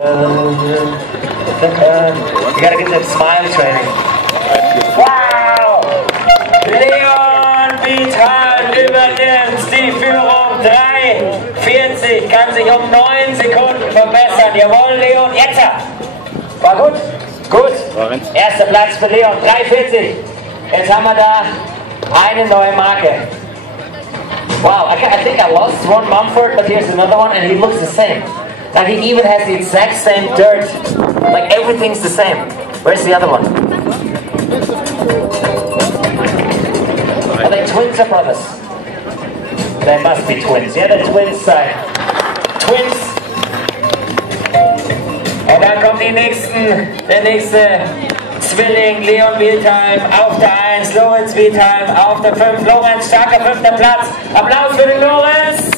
You gotta get that smile training. Wow! Leon Wildheim übernimmt die Führung. 3:40, kann sich um 9 Sekunden verbessern. Jawohl, Leon, jetzt! War gut? Gut. Erster Platz für Leon, 3:40. Jetzt haben wir da eine neue Marke. Wow, I think I lost one Mumford, but here's another one, and he looks the same. And he even has the exact same dirt. Like everything's the same. Where's the other one? Are they twins or brothers? They must be twins. Yeah, the twins side. Twins. Und dann kommt der nächste Zwilling, Leon Wildheim auf der 1, Lorenz Wildheim auf der 5. Lorenz, starker 5. Platz. Applaus für den Lorenz!